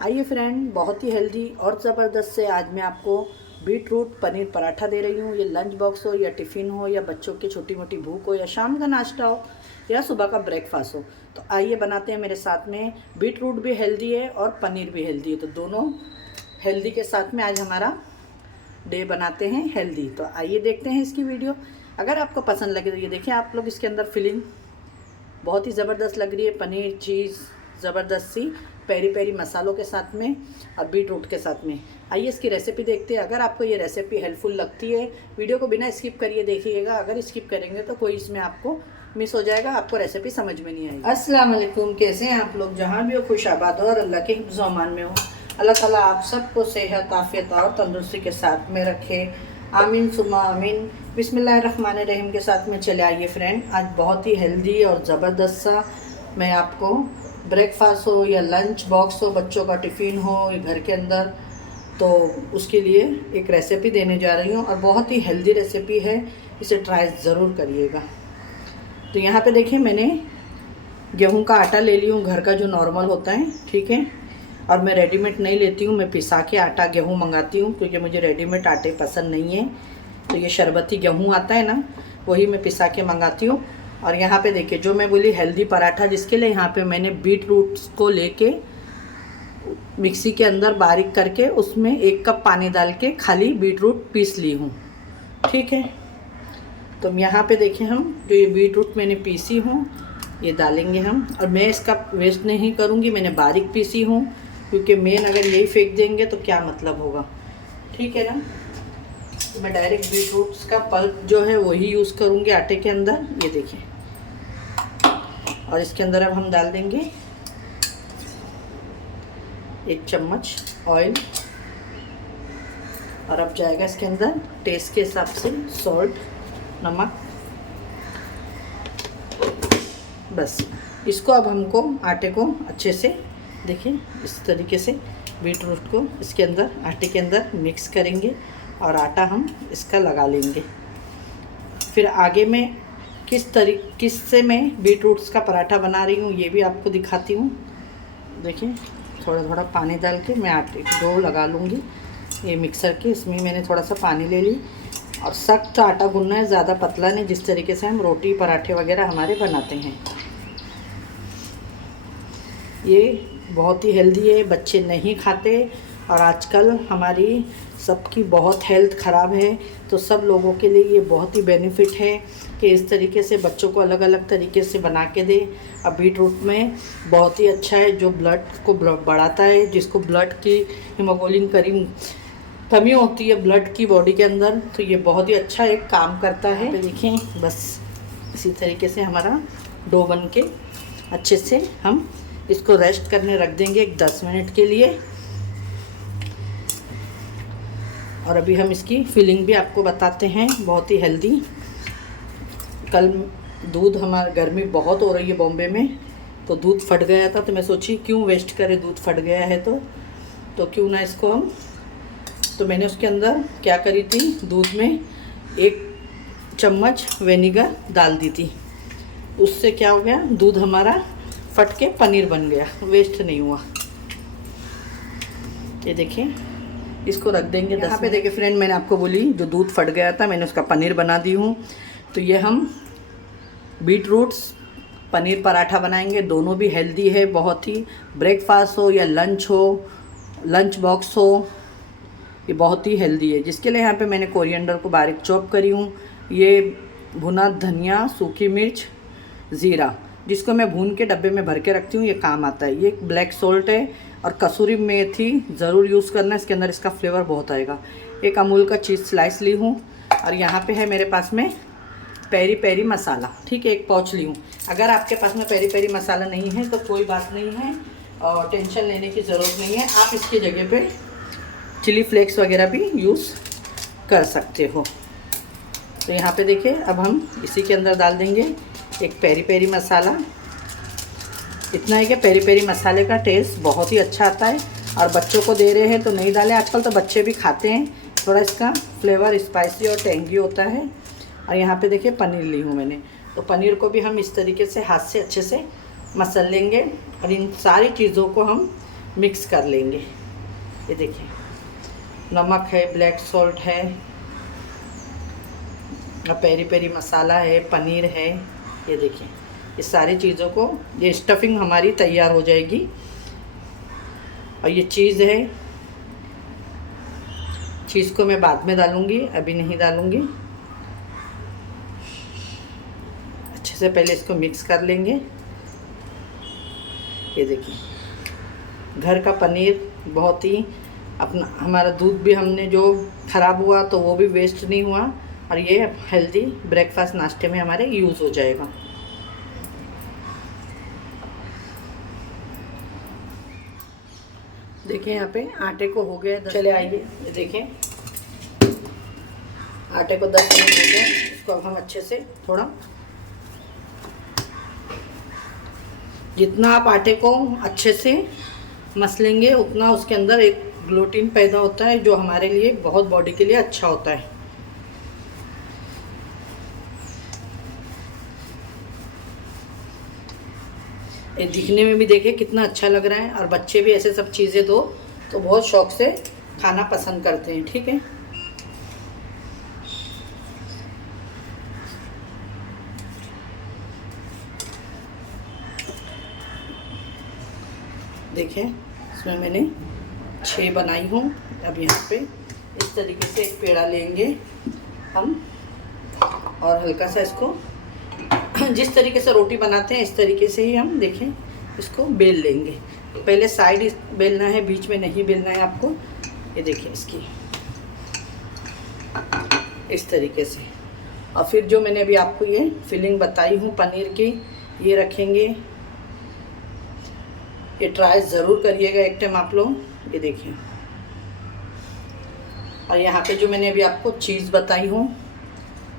आइए फ्रेंड, बहुत ही हेल्दी और ज़बरदस्त से आज मैं आपको बीट रूट पनीर पराठा दे रही हूँ। ये लंच बॉक्स हो या टिफ़िन हो या बच्चों की छोटी मोटी भूख हो या शाम का नाश्ता हो या सुबह का ब्रेकफास्ट हो, तो आइए बनाते हैं मेरे साथ में। बीट रूट भी हेल्दी है और पनीर भी हेल्दी है, तो दोनों हेल्दी के साथ में आज हमारा डे बनाते हैं हेल्दी। तो आइए देखते हैं इसकी वीडियो। अगर आपको पसंद लगे तो ये देखिए आप लोग, इसके अंदर फिलिंग बहुत ही ज़बरदस्त लग रही है। पनीर चीज़ ज़बरदस्त सी पेरी पेरी मसालों के साथ में और बीट रूट के साथ में। आइए इसकी रेसिपी देखते हैं। अगर आपको ये रेसिपी हेल्पफुल लगती है, वीडियो को बिना स्किप करिए देखिएगा। अगर स्किप करेंगे तो कोई इसमें आपको मिस हो जाएगा, आपको रेसिपी समझ में नहीं आएगी। अस्सलाम वालेकुम, कैसे हैं आप लोग? जहाँ भी हो खुश आबाद हो और अल्लाह के हिफ्ज़ अमान में हो। अल्लाह ताला आप सबको सेहत आफियत और तंदुरुस्ती के साथ में रखे, आमीन सुम्मा आमीन। बिस्मिल्लाहिर्रहमानिर्रहीम के साथ में चले आइए फ्रेंड। आज बहुत ही हेल्दी और ज़बरदस्त सा मैं आपको ब्रेकफास्ट हो या लंच बॉक्स हो, बच्चों का टिफ़िन हो या घर के अंदर, तो उसके लिए एक रेसिपी देने जा रही हूँ और बहुत ही हेल्दी रेसिपी है। इसे ट्राई ज़रूर करिएगा। तो यहाँ पे देखिए, मैंने गेहूं का आटा ले ली हूँ, घर का जो नॉर्मल होता है, ठीक है। और मैं रेडीमेड नहीं लेती हूँ, मैं पिसा के आटा गेहूं मंगाती हूँ क्योंकि मुझे रेडीमेड आटे पसंद नहीं है। तो ये शरबती गेहूं आता है ना, वही मैं पिसा के मंगाती हूँ। और यहाँ पे देखिए, जो मैं बोली हेल्दी पराठा, जिसके लिए यहाँ पे मैंने बीट रूट्स को लेके मिक्सी के अंदर बारीक करके उसमें 1 कप पानी डाल के खाली बीट रूट पीस ली हूँ, ठीक है। तो यहाँ पे देखिए, हम जो ये बीट रूट मैंने पीसी हूँ ये डालेंगे हम। और मैं इसका वेस्ट नहीं करूँगी, मैंने बारीक पीसी हूँ क्योंकि मेन अगर यही फेंक देंगे तो क्या मतलब होगा, ठीक है ना। तो मैं डायरेक्ट बीट रूट्स का पल्प जो है वही यूज़ करूँगी आटे के अंदर। ये देखिए, और इसके अंदर अब हम डाल देंगे 1 चम्मच ऑयल। और अब जाएगा इसके अंदर टेस्ट के हिसाब से सॉल्ट, नमक। बस इसको अब हमको आटे को अच्छे से, देखिए इस तरीके से बीट रूट को इसके अंदर आटे के अंदर मिक्स करेंगे और आटा हम इसका लगा लेंगे। फिर आगे में किस से मैं बीट रूट्स का पराठा बना रही हूँ ये भी आपको दिखाती हूँ। देखिए, थोड़ा थोड़ा पानी डाल के मैं आटे डो लगा लूँगी। ये मिक्सर के इसमें मैंने थोड़ा सा पानी ले ली और सख्त आटा गूंदना है, ज़्यादा पतला नहीं, जिस तरीके से हम रोटी पराठे वगैरह हमारे बनाते हैं। ये बहुत ही हेल्दी है, बच्चे नहीं खाते और आजकल हमारी सबकी बहुत हेल्थ ख़राब है, तो सब लोगों के लिए ये बहुत ही बेनिफिट है कि इस तरीके से बच्चों को अलग अलग तरीके से बना के दे। अब बीट रूट में बहुत ही अच्छा है, जो ब्लड को बढ़ाता है, जिसको ब्लड की हीमोग्लोबिन कमी होती है ब्लड की बॉडी के अंदर, तो ये बहुत ही अच्छा एक काम करता है। तो देखें, बस इसी तरीके से हमारा डो बन के अच्छे से हम इसको रेस्ट करने रख देंगे 10 मिनट के लिए। और अभी हम इसकी फिलिंग भी आपको बताते हैं, बहुत ही हेल्दी। कल दूध, हमारा गर्मी बहुत हो रही है बॉम्बे में, तो दूध फट गया था, तो मैं सोची क्यों वेस्ट करें, दूध फट गया है तो क्यों ना इसको हम, तो मैंने उसके अंदर क्या करी थी, दूध में 1 चम्मच विनेगर डाल दी थी। उससे क्या हो गया, दूध हमारा फट के पनीर बन गया, वेस्ट नहीं हुआ। ये देखिए, इसको रख देंगे। यहाँ पे देखिए फ्रेंड, मैंने आपको बोली जो दूध फट गया था मैंने उसका पनीर बना दी हूँ। तो ये हम बीट रूट्स पनीर पराठा बनाएंगे, दोनों भी हेल्दी है बहुत ही। ब्रेकफास्ट हो या लंच हो, लंच बॉक्स हो, ये बहुत ही हेल्दी है। जिसके लिए यहाँ पे मैंने कोरिएंडर को बारीक चॉप करी हूँ। ये भुना धनिया, सूखी मिर्च, ज़ीरा, जिसको मैं भून के डब्बे में भर के रखती हूँ, ये काम आता है। ये ब्लैक सॉल्ट है और कसूरी मेथी ज़रूर यूज़ करना, इसके अंदर इसका फ्लेवर बहुत आएगा। एक अमूल का चीज़ स्लाइस ली हूँ और यहाँ पे है मेरे पास में पेरी पेरी मसाला, ठीक है, 1 पाउच ली हूँ। अगर आपके पास में पेरी पेरी मसाला नहीं है तो कोई बात नहीं है और टेंशन लेने की ज़रूरत नहीं है, आप इसकी जगह पे चिली फ्लेक्स वगैरह भी यूज़ कर सकते हो। तो यहाँ पे देखिए, अब हम इसी के अंदर डाल देंगे एक पेरी पेरी मसाला। इतना है कि पेरी पेरी मसाले का टेस्ट बहुत ही अच्छा आता है और बच्चों को दे रहे हैं तो नहीं डालें, आजकल तो बच्चे भी खाते हैं, थोड़ा इसका फ्लेवर स्पाइसी और टेंगी होता है। और यहाँ पे देखिए पनीर ली हूँ मैंने, तो पनीर को भी हम इस तरीके से हाथ से अच्छे से मसल लेंगे और इन सारी चीज़ों को हम मिक्स कर लेंगे। ये देखिए नमक है, ब्लैक सॉल्ट है, पेरी पेरी मसाला है, पनीर है। ये देखिए इस सारी चीज़ों को, ये स्टफिंग हमारी तैयार हो जाएगी। और ये चीज़ है, चीज़ को मैं बाद में डालूँगी, अभी नहीं डालूँगी। अच्छे से पहले इसको मिक्स कर लेंगे। ये देखिए घर का पनीर बहुत ही अपना, हमारा दूध भी हमने जो ख़राब हुआ तो वो भी वेस्ट नहीं हुआ, और ये हेल्दी ब्रेकफास्ट नाश्ते में हमारे यूज़ हो जाएगा। देखिए यहाँ पे आटे को हो गया 10। चले आइए, ये देखें आटे को 10 मिनट हो गया। इसको अब हम अच्छे से थोड़ा, जितना आप आटे को अच्छे से मसलेंगे उतना उसके अंदर एक ग्लूटीन पैदा होता है, जो हमारे लिए बहुत, बॉडी के लिए अच्छा होता है। ये दिखने में भी देखिए कितना अच्छा लग रहा है, और बच्चे भी ऐसे सब चीज़ें दो तो बहुत शौक से खाना पसंद करते हैं। ठीक है, देखें इसमें मैंने 6 बनाई हूँ। अब यहाँ पे इस तरीके से एक पेड़ा लेंगे हम, और हल्का सा इसको जिस तरीके से रोटी बनाते हैं इस तरीके से ही हम देखें इसको बेल लेंगे। पहले साइड बेलना है, बीच में नहीं बेलना है आपको। ये देखिए इसकी इस तरीके से। और फिर जो मैंने अभी आपको ये फिलिंग बताई हूँ पनीर की, ये रखेंगे। ये ट्राई ज़रूर करिएगा एक टाइम आप लोग। ये देखिए, और यहाँ पे जो मैंने अभी आपको चीज़ बताई हूँ,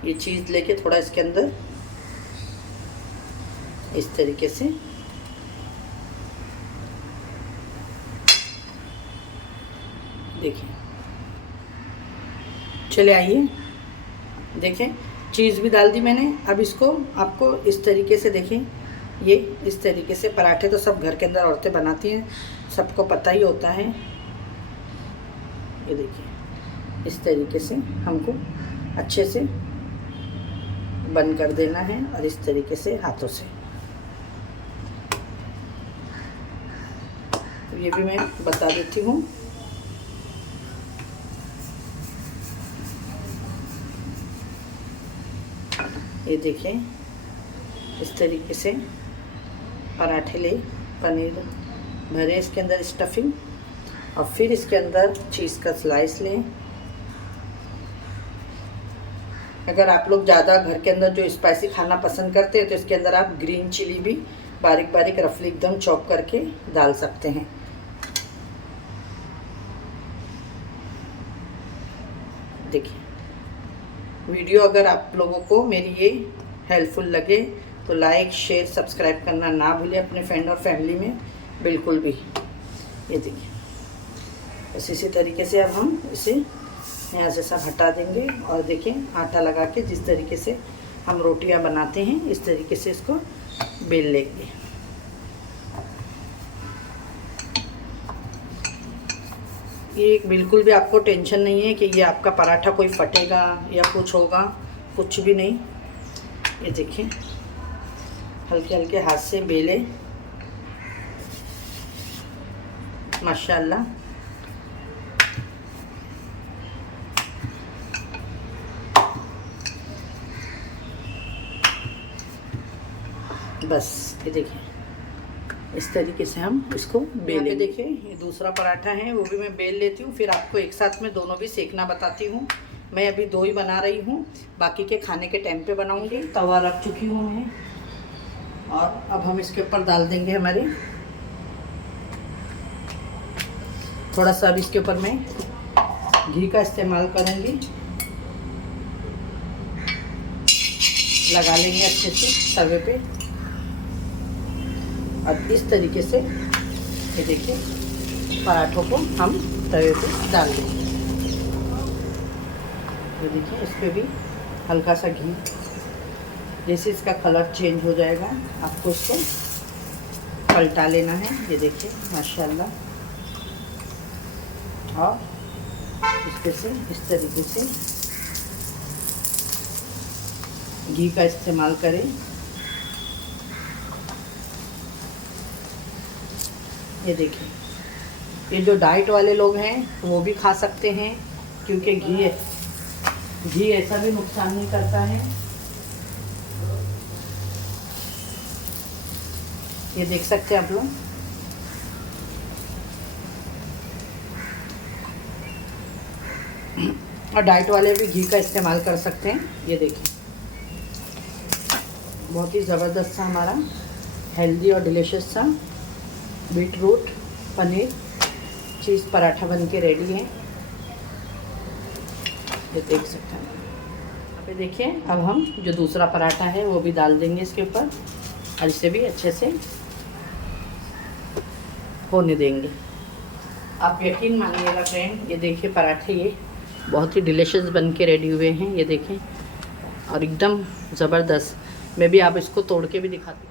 ये चीज़ लेके थोड़ा इसके अंदर इस तरीके से देखिए। चले आइए, देखें चीज़ भी डाल दी मैंने। अब इसको आपको इस तरीके से देखें, ये इस तरीके से। पराठे तो सब घर के अंदर औरतें बनाती हैं, सबको पता ही होता है। ये देखिए इस तरीके से हमको अच्छे से बंद कर देना है, और इस तरीके से हाथों से। ये भी मैं बता देती हूँ। ये देखिए इस तरीके से पराठे ले, पनीर भरे इसके अंदर स्टफिंग, और फिर इसके अंदर चीज़ का स्लाइस लें। अगर आप लोग ज़्यादा घर के अंदर जो स्पाइसी खाना पसंद करते हैं तो इसके अंदर आप ग्रीन चिली भी बारीक बारीक रफली एकदम चॉप करके डाल सकते हैं। देखिए वीडियो अगर आप लोगों को मेरी ये हेल्पफुल लगे तो लाइक, शेयर, सब्सक्राइब करना ना भूलें अपने फ्रेंड और फैमिली में बिल्कुल भी। ये देखिए बस इसी तरीके से अब हम इसे यहाँ से सब हटा देंगे, और देखिए आटा लगा के जिस तरीके से हम रोटियां बनाते हैं इस तरीके से इसको बेल लेंगे। ये बिल्कुल भी आपको टेंशन नहीं है कि ये आपका पराठा कोई फटेगा या कुछ होगा, कुछ भी नहीं। ये देखिए हल्के हल्के हाथ से बेले, माशाल्लाह। बस ये देखिए इस तरीके से हम इसको बेलेंगे। देखिए ये दूसरा पराठा है, वो भी मैं बेल लेती हूँ, फिर आपको एक साथ में दोनों भी सेकना बताती हूँ। मैं अभी 2 ही बना रही हूँ, बाकी के खाने के टाइम पे बनाऊँगी। तवा रख चुकी हूँ मैं, और अब हम इसके ऊपर डाल देंगे हमारे थोड़ा सा। अब इसके ऊपर मैं घी का इस्तेमाल करूँगी, लगा लेंगे अच्छे से तवे पे। अब इस तरीके से ये देखिए पराठों को हम तवे पे डाल देंगे। ये देखिए इस पर भी हल्का सा घी, जैसे इसका कलर चेंज हो जाएगा आपको इसको पलटा लेना है। ये देखिए माशाल्लाह और इसके से इस तरीके से घी का इस्तेमाल करें। ये देखिए, ये जो डाइट वाले लोग हैं वो भी खा सकते हैं, क्योंकि घी ऐसा भी नुकसान नहीं करता है। ये देख सकते हैं आप लोग। और डाइट वाले भी घी का इस्तेमाल कर सकते हैं। ये देखिए, बहुत ही ज़बरदस्त सा हमारा हेल्दी और डिलीशियस सा बीट रूट पनीर चीज़ पराठा बन के रेडी है। ये देख सकते हैं। यहाँ पे देखिए, अब हम जो दूसरा पराठा है वो भी डाल देंगे इसके ऊपर और इसे भी अच्छे से होने देंगे। आप यकीन मानिएगा फ्रेंड, ये देखिए पराठे ये बहुत ही डिलीशियस बन के रेडी हुए हैं। ये देखें, और एकदम ज़बरदस्त। मैं भी आप इसको तोड़ के भी दिखाती हूँ।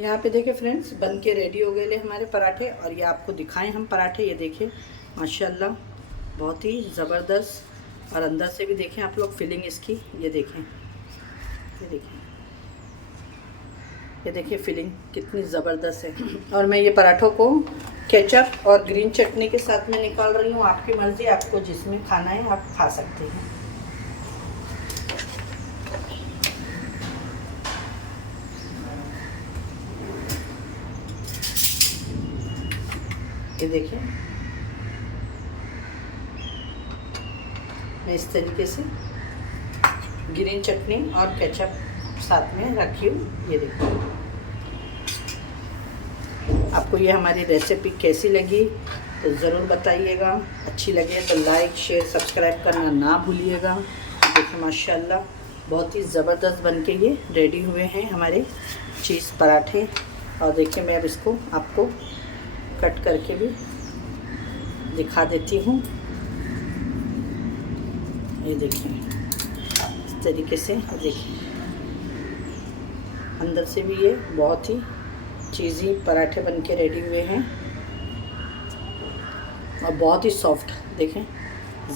यहाँ पे देखिए फ्रेंड्स, बन के रेडी हो गए हमारे पराठे, और ये आपको दिखाएं हम पराठे। ये देखिए माशाल्लाह बहुत ही ज़बरदस्त, और अंदर से भी देखें आप लोग फिलिंग इसकी। ये देखें, ये देखें, ये देखिए फिलिंग कितनी ज़बरदस्त है। और मैं ये पराठों को केचप और ग्रीन चटनी के साथ में निकाल रही हूँ। आपकी मर्ज़ी, आपको जिसमें खाना है आप खा सकते हैं। ये देखिए, मैं इस तरीके से ग्रीन चटनी और केचप साथ में रखी हूँ। ये देखिए, आपको ये हमारी रेसिपी कैसी लगी तो ज़रूर बताइएगा। अच्छी लगे तो लाइक शेयर सब्सक्राइब करना ना भूलिएगा। देखिए माशाल्लाह बहुत ही ज़बरदस्त बनके ये रेडी हुए हैं हमारे चीज़ पराठे। और देखिए, मैं अब इसको आपको कट करके भी दिखा देती हूँ। ये देखिए इस तरीके से, देखिए अंदर से भी ये बहुत ही चीज़ी पराठे बन के रेडी हुए हैं और बहुत ही सॉफ्ट, देखें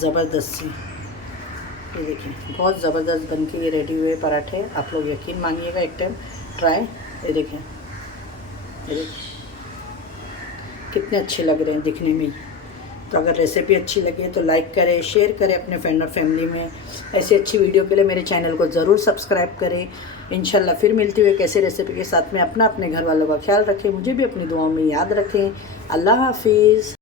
ज़बरदस्त से। ये देखें बहुत ज़बरदस्त बन के ये रेडी हुए पराठे। आप लोग यकीन मानिएगा, एक टाइम ट्राई। ये देखें, ये देखें कितने अच्छे लग रहे हैं दिखने में। तो अगर रेसिपी अच्छी लगे तो लाइक करें, शेयर करें अपने फ्रेंड और फैमिली में। ऐसी अच्छी वीडियो के लिए मेरे चैनल को ज़रूर सब्सक्राइब करें। इंशाल्लाह फिर मिलती हुई कैसे रेसिपी के साथ में। अपने घर वालों का ख्याल रखें, मुझे भी अपनी दुआओं में याद रखें। अल्लाह हाफिज़।